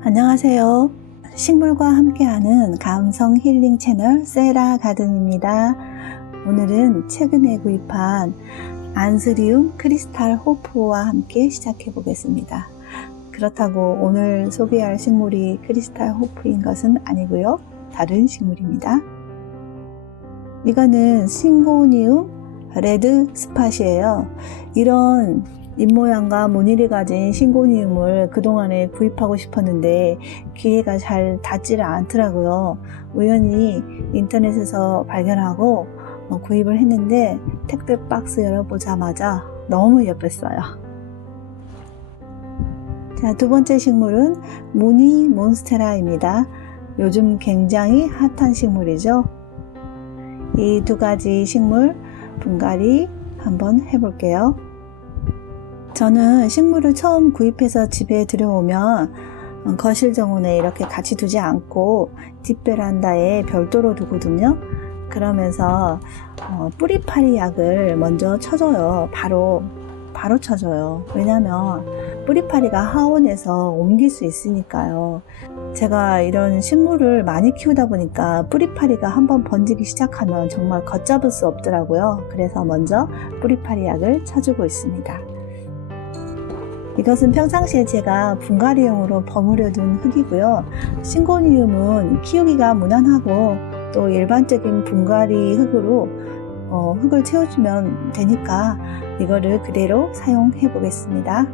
안녕하세요. 식물과 함께하는 감성 힐링 채널 세라 가든입니다. 오늘은 최근에 구입한 안스리움 크리스탈 호프와 함께 시작해 보겠습니다. 그렇다고 오늘 소개할 식물이 크리스탈 호프인 것은 아니고요. 다른 식물입니다. 이거는 싱고니움 레드 스팟이에요. 이런 잎모양과 무늬를 가진 싱고니움을 그동안에 구입하고 싶었는데 기회가 잘 닿지를 않더라고요. 우연히 인터넷에서 발견하고 구입을 했는데 택배 박스 열어보자마자 너무 예뻤어요. 자, 두 번째 식물은 무늬 몬스테라입니다. 요즘 굉장히 핫한 식물이죠. 이 두 가지 식물 분갈이 한번 해볼게요. 저는 식물을 처음 구입해서 집에 들여오면 거실 정원에 이렇게 같이 두지 않고 뒷베란다에 별도로 두거든요. 그러면서 뿌리파리 약을 먼저 쳐줘요. 바로 쳐줘요. 왜냐면 뿌리파리가 하원에서 옮길 수 있으니까요. 제가 이런 식물을 많이 키우다 보니까 뿌리파리가 한번 번지기 시작하면 정말 걷잡을 수 없더라고요. 그래서 먼저 뿌리파리 약을 쳐주고 있습니다. 이것은 평상시에 제가 분갈이용으로 버무려둔 흙이고요. 싱고니움은 키우기가 무난하고 또 일반적인 분갈이 흙으로 흙을 채워주면 되니까 이거를 그대로 사용해 보겠습니다.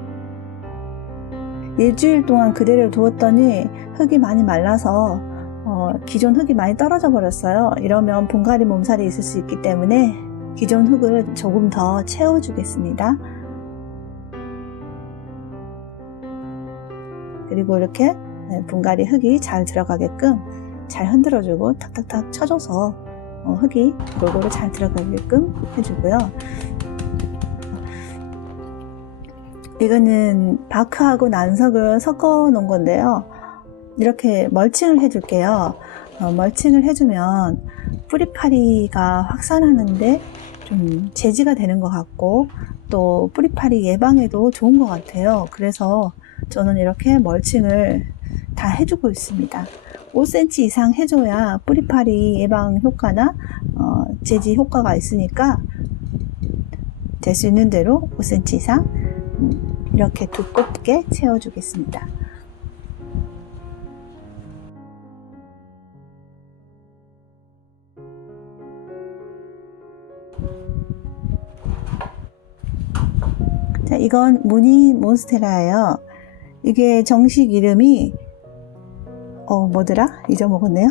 일주일 동안 그대로 두었더니 흙이 많이 말라서 기존 흙이 많이 떨어져 버렸어요. 이러면 분갈이 몸살이 있을 수 있기 때문에 기존 흙을 조금 더 채워주겠습니다. 그리고 이렇게 분갈이 흙이 잘 들어가게끔 잘 흔들어주고 탁탁탁 쳐줘서 흙이 골고루 잘 들어가게끔 해주고요. 이거는 바크하고 난석을 섞어 놓은 건데요. 이렇게 멀칭을 해줄게요. 멀칭을 해주면 뿌리파리가 확산하는데 좀 제지가 되는 것 같고 또 뿌리파리 예방에도 좋은 것 같아요. 그래서 저는 이렇게 멀칭을 다 해주고 있습니다. 5cm 이상 해줘야 뿌리파리 예방 효과나 제지 효과가 있으니까 될 수 있는 대로 5cm 이상 이렇게 두껍게 채워주겠습니다. 자, 이건 무늬 몬스테라예요. 이게 정식 이름이 뭐더라? 잊어먹었네요.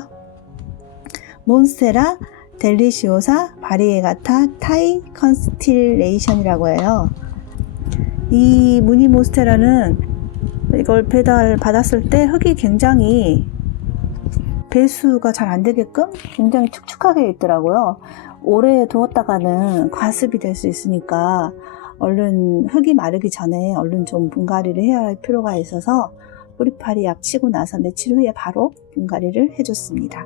몬스테라 델리시오사 바리에가타 타이 컨스틸레이션이라고 해요. 이 무늬 몬스테라는 이걸 배달 받았을 때 흙이 굉장히 배수가 잘 안 되게끔 굉장히 축축하게 있더라고요. 오래 두었다가는 과습이 될 수 있으니까 얼른 흙이 마르기 전에 얼른 좀 분갈이를 해야 할 필요가 있어서 뿌리파리 약 치고 나서 며칠 후에 바로 분갈이를 해줬습니다.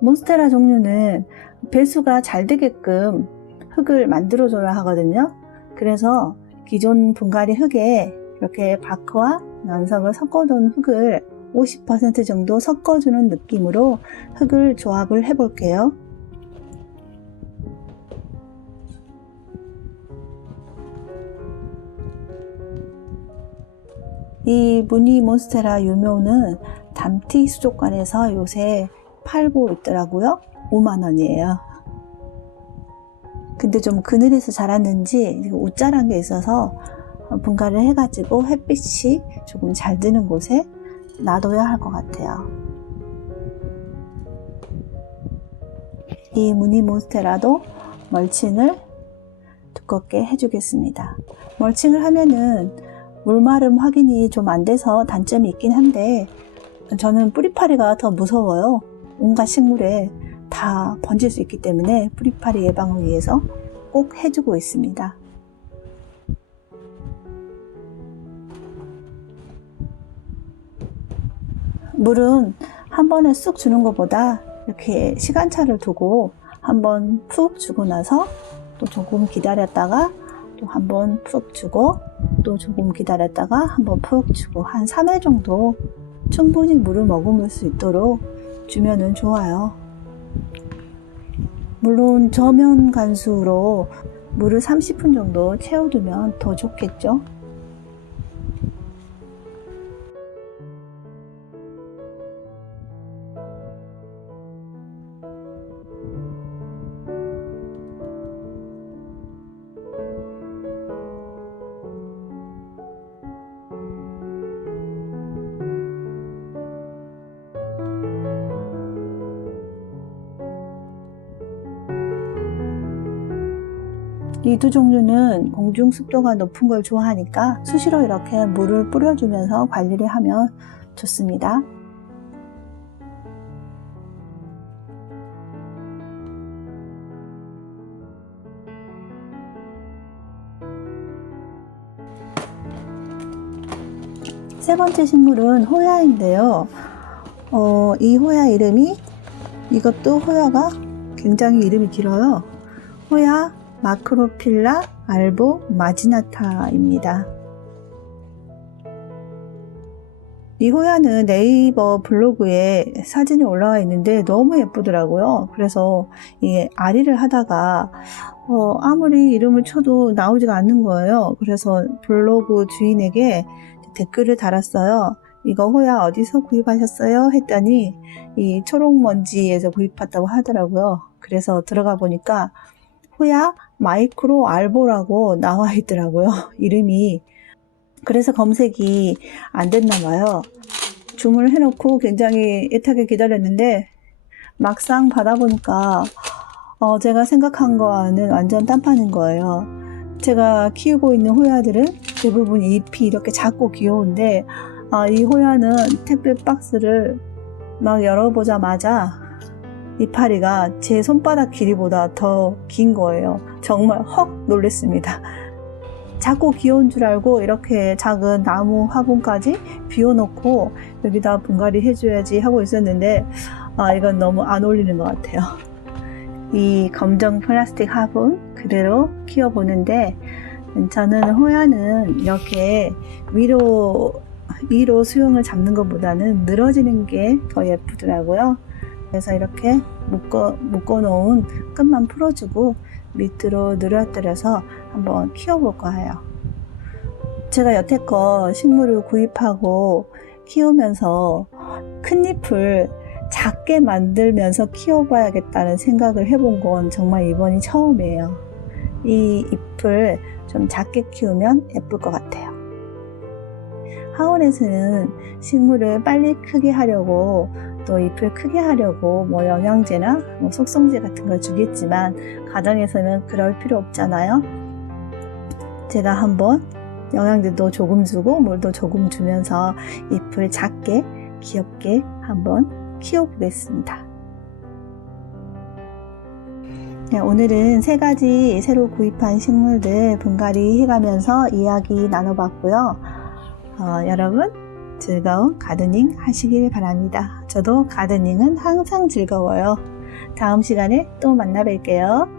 몬스테라 종류는 배수가 잘 되게끔 흙을 만들어줘야 하거든요. 그래서 기존 분갈이 흙에 이렇게 바크와 난석을 섞어둔 흙을 50% 정도 섞어주는 느낌으로 흙을 조합을 해볼게요. 이 무늬 몬스테라 유묘는 담티 수족관에서 요새 팔고 있더라고요. 5만원이에요. 근데 좀 그늘에서 자랐는지 웃자란 게 있어서 분갈이를 해가지고 햇빛이 조금 잘 드는 곳에 놔둬야 할 것 같아요. 이 무늬 몬스테라도 멀칭을 두껍게 해주겠습니다. 멀칭을 하면은 물마름 확인이 좀 안 돼서 단점이 있긴 한데 저는 뿌리파리가 더 무서워요. 온갖 식물에 다 번질 수 있기 때문에 뿌리파리 예방을 위해서 꼭 해주고 있습니다. 물은 한 번에 쑥 주는 것보다 이렇게 시간차를 두고 한번 푹 주고 나서 또 조금 기다렸다가 또 한번 푹 주고 또 조금 기다렸다가 한번 푹 주고 한 3회 정도 충분히 물을 머금을 수 있도록 주면은 좋아요. 물론 저면 간수로 물을 30분 정도 채워두면 더 좋겠죠. 이 두 종류는 공중 습도가 높은 걸 좋아하니까 수시로 이렇게 물을 뿌려주면서 관리를 하면 좋습니다. 세 번째 식물은 호야인데요. 이 호야 이름이, 이것도 호야가 굉장히 이름이 길어요. 호야 마크로필라 알보 마지나타입니다. 이 호야는 네이버 블로그에 사진이 올라와 있는데 너무 예쁘더라고요. 그래서 이 아리를 하다가 아무리 이름을 쳐도 나오지가 않는 거예요. 그래서 블로그 주인에게 댓글을 달았어요. 이거 호야 어디서 구입하셨어요? 했더니 이 초록먼지에서 구입했다고 하더라고요. 그래서 들어가 보니까 호야 마이크로 알보라고 나와 있더라고요. 이름이. 그래서 검색이 안 됐나 봐요. 주문을 해놓고 굉장히 애타게 기다렸는데 막상 받아보니까 제가 생각한 거와는 완전 딴판인 거예요. 제가 키우고 있는 호야들은 대부분 잎이 이렇게 작고 귀여운데 이 호야는 택배 박스를 막 열어보자마자 이파리가 제 손바닥 길이보다 더 긴 거예요. 정말 헉 놀랐습니다. 작고 귀여운 줄 알고 이렇게 작은 나무 화분까지 비워놓고 여기다 분갈이 해줘야지 하고 있었는데 이건 너무 안 어울리는 것 같아요. 이 검정 플라스틱 화분 그대로 키워보는데 저는 호야는 이렇게 위로 수영을 잡는 것보다는 늘어지는 게 더 예쁘더라고요. 그래서 이렇게 묶어놓은 끝만 풀어주고 밑으로 늘어뜨려서 한번 키워볼 거예요. 제가 여태껏 식물을 구입하고 키우면서 큰 잎을 작게 만들면서 키워봐야겠다는 생각을 해본 건 정말 이번이 처음이에요. 이 잎을 좀 작게 키우면 예쁠 것 같아요. 하원에서는 식물을 빨리 크게 하려고 또 잎을 크게 하려고 영양제나 속성제 같은 걸 주겠지만 가정에서는 그럴 필요 없잖아요. 제가 한번 영양제도 조금 주고 물도 조금 주면서 잎을 작게 귀엽게 한번 키워보겠습니다. 오늘은 3가지 새로 구입한 식물들 분갈이 해가면서 이야기 나눠봤고요. 여러분 즐거운 가드닝 하시길 바랍니다. 저도 가드닝은 항상 즐거워요. 다음 시간에 또 만나 뵐게요.